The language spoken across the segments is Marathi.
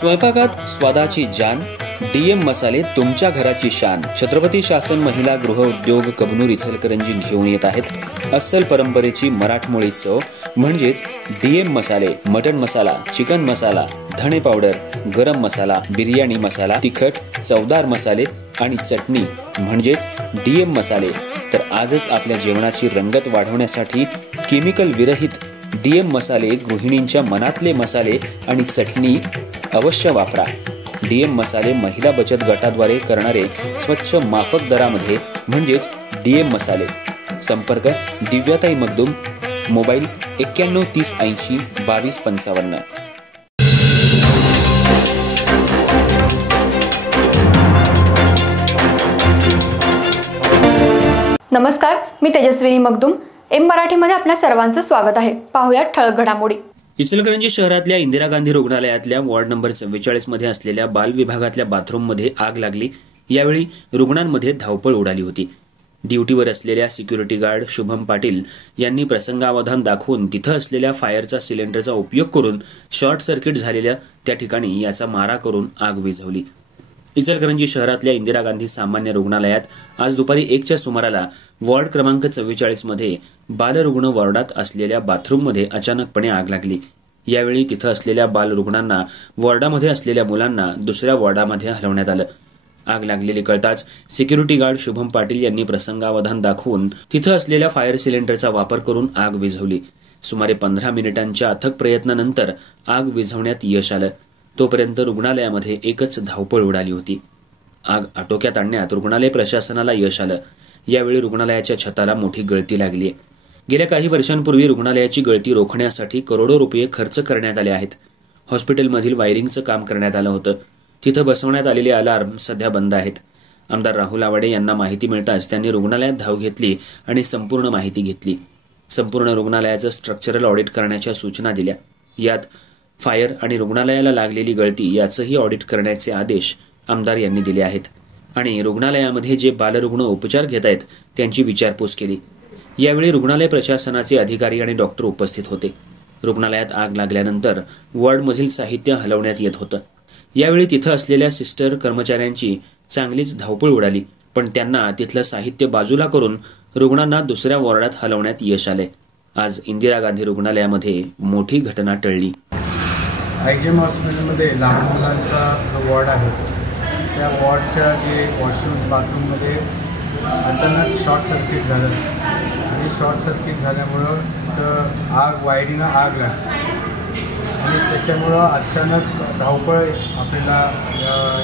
स्वयंपाकात स्वादाची जान, डीएम मसाले तुमच्या घराची शान। छत्रपती शासन महिला गृह उद्योग कबनूर इचलकरंजी घेऊन येत आहेत अस्सल परंपरेची मराठमोळी चव म्हणजेच डीएम मसाले। मटन मसाला, चिकन मसाला, धणे पावडर, गरम मसाला, बिर्याणी मसाला, तिखट चवदार मसाले आणि चटणी म्हणजेच डीएम मसाले। तर आजच आपल्या जेवणाची रंगत वाढवण्यासाठी केमिकल विरहित डीएम मसाले, गृहिणींच्या मनातले मसाले आणि चटणी अवश्य वापरा। डीएम मसाले महिला बचत गटाद्वारे करणारे स्वच्छ माफक दरामध्ये म्हणजेच डीएम मसाले। संपर्क दिव्याताई मगदूम, मोबाईल 91 30 80 22 55। नमस्कार, मी तेजस्विनी मगदूम। एम मराठीमध्ये आपल्या सर्वांचं स्वागत आहे। पाहूया ठळक घडामोडी। इचलकरंजी शहरातल्या इंदिरा गांधी रुग्णालयातल्या वॉर्ड नंबर 44 मध्ये असलेल्या बाल विभागातल्या बाथरूममध्ये आग लागली। यावेळी रुग्णांमध्ये धावपळ उडाली होती। ड्युटीवर असलेल्या सिक्युरिटी गार्ड शुभम पाटील यांनी प्रसंगावधान दाखवून तिथं असलेल्या फायरचा सिलेंडरचा उपयोग करून शॉर्ट सर्किट झालेल्या त्या ठिकाणी याचा मारा करून आग विझवली। इचलकरंजी शहरातल्या इंदिरा गांधी सामान्य रुग्णालयात आज दुपारी 1च्या सुमाराला वॉर्ड क्रमांक 44 मध्ये बालरुग्ण वॉर्डात असलेल्या बाथरूममध्ये अचानकपणे आग लागली। यावेळी तिथं असलेल्या बालरुग्णांना वॉर्डामध्ये असलेल्या मुलांना दुसऱ्या वॉर्डामध्ये हलवण्यात आलं। आग लागलेली कळताच सिक्युरिटी गार्ड शुभम पाटील यांनी प्रसंगावधान दाखवून तिथं असलेल्या फायर सिलेंडरचा वापर करून आग विझवली। सुमारे 15 मिनिटांच्या अथक प्रयत्नानंतर आग विझवण्यात यश आलं। तोपर्यंत रुग्णालयामध्ये एकच धावपळ उडाली होती। आग आटोक्यात आणण्यात रुग्णालय प्रशासनाला यश आलं। यावेळी रुग्णालयाच्या छताला मोठी गळती लागली। गेल्या काही वर्षांपूर्वी रुग्णालयाची गळती रोखण्यासाठी करोडो रुपये खर्च करण्यात आले आहेत। हॉस्पिटलमधील वायरिंगचं काम करण्यात आलं होतं। तिथं बसवण्यात आलेले अलार्म सध्या बंद आहेत। आमदार राहुल आवाडे यांना माहिती मिळताच त्यांनी रुग्णालयात धाव घेतली आणि संपूर्ण माहिती घेतली। संपूर्ण रुग्णालयाचं स्ट्रक्चरल ऑडिट करण्याच्या सूचना दिल्या। यात फायर आणि रुग्णालयाला लागलेली गळती याचंही ऑडिट करण्याचे आदेश आमदार यांनी दिले आहेत आणि रुग्णालयामध्ये जे बालरुग्ण उपचार घेत आहेत त्यांची विचारपूस केली। यावेळी रुग्णालय प्रशासनाचे अधिकारी आणि डॉक्टर उपस्थित होते। रुग्णालयात आग लागल्यानंतर वॉर्डमधील साहित्य हलवण्यात येत होतं। यावेळी तिथं असलेल्या सिस्टर कर्मचाऱ्यांची चांगलीच धावपळ उडाली, पण त्यांना तिथलं साहित्य बाजूला करून रुग्णांना दुसऱ्या वॉर्डात हलवण्यात यश आले। आज इंदिरा गांधी रुग्णालयामध्ये मोठी घटना टळली। आयजीएम हॉस्पिटलमध्ये लहान मुलांचा जो वॉर्ड आहे त्या वॉर्डच्या जे वॉशरूम बाथरूममध्ये अचानक शॉर्ट सर्किट झालं आणि शॉर्ट सर्किट झाल्यामुळं तर वायरीनं आग लागली आणि त्याच्यामुळं अचानक धावपळ आपल्याला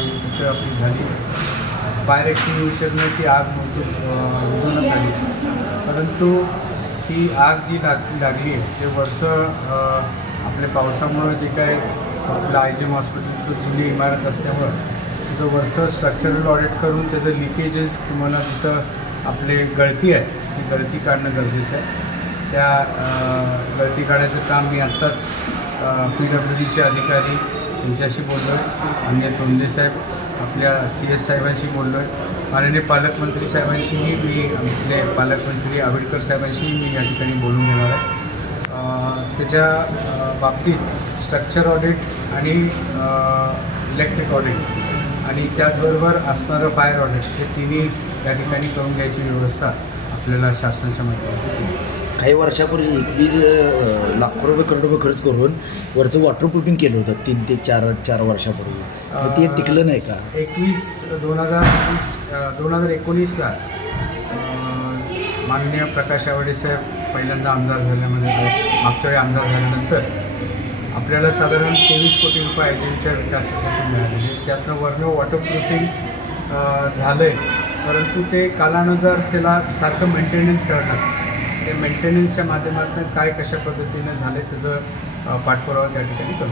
इथं आपली झाली। फायर एक्सटिंग्विशरने ती आग विझवण्यात आली, परंतु ती आग जी लागली आहे ते वरचं आपल्या पावसामुळं जे काय आपलं आयजीएम हॉस्पिटलचं जुनी इमारत असल्यामुळं तिथं वरचं स्ट्रक्चरल ऑडिट करून त्याचं लिकेजेस किंवा तिथं आपले गळती आहे ती गळती काढणं गरजेचं आहे। त्या गळती काढायचं काम मी आत्ताच PWDचे अधिकारी यांच्याशी बोललो आहे, अन्य तोंडे साहेब आपल्या CS साहेबांशी बोललो आहे, माननीय पालकमंत्री साहेबांशीही मी आपले पालकमंत्री आंबेडकर साहेबांशीही मी या ठिकाणी बोलून घेणार आहे। त्याच्या बाबतीत स्ट्रक्चर ऑडिट आणि इलेक्ट्रिक ऑडिट आणि त्याचबरोबर असणारं फायर ऑडिट हे तिन्ही या ठिकाणी करून घ्यायची व्यवस्था आपल्याला शासनाच्या माध्यमातून काही वर्षापूर्वी इथली लाखो रुपये करोड रुपये खर्च करून वरचं वॉटर प्रूफिंग केलं होतं 3 ते 4 वर्षापूर्वी। ते टिकलं नाही का? 2019ला माननीय प्रकाश आवाडे साहेब पहिल्यांदा आमदार झाल्यामध्ये मागच्या वेळी आमदार झाल्यानंतर आपल्याला साधारण 23 कोटी रुपये आयजीएमच्या विकासासाठी मिळालेले। त्यातनं वरनं वॉटरप्रूफिंग झालं आहे, परंतु ते कालानुसार त्याला सारखं मेंटेनन्स करावं लागतं। ते मेंटेनन्सच्या माध्यमातून काय कशा पद्धतीने झाले त्याचं पाठपुरावा त्या ठिकाणी करू।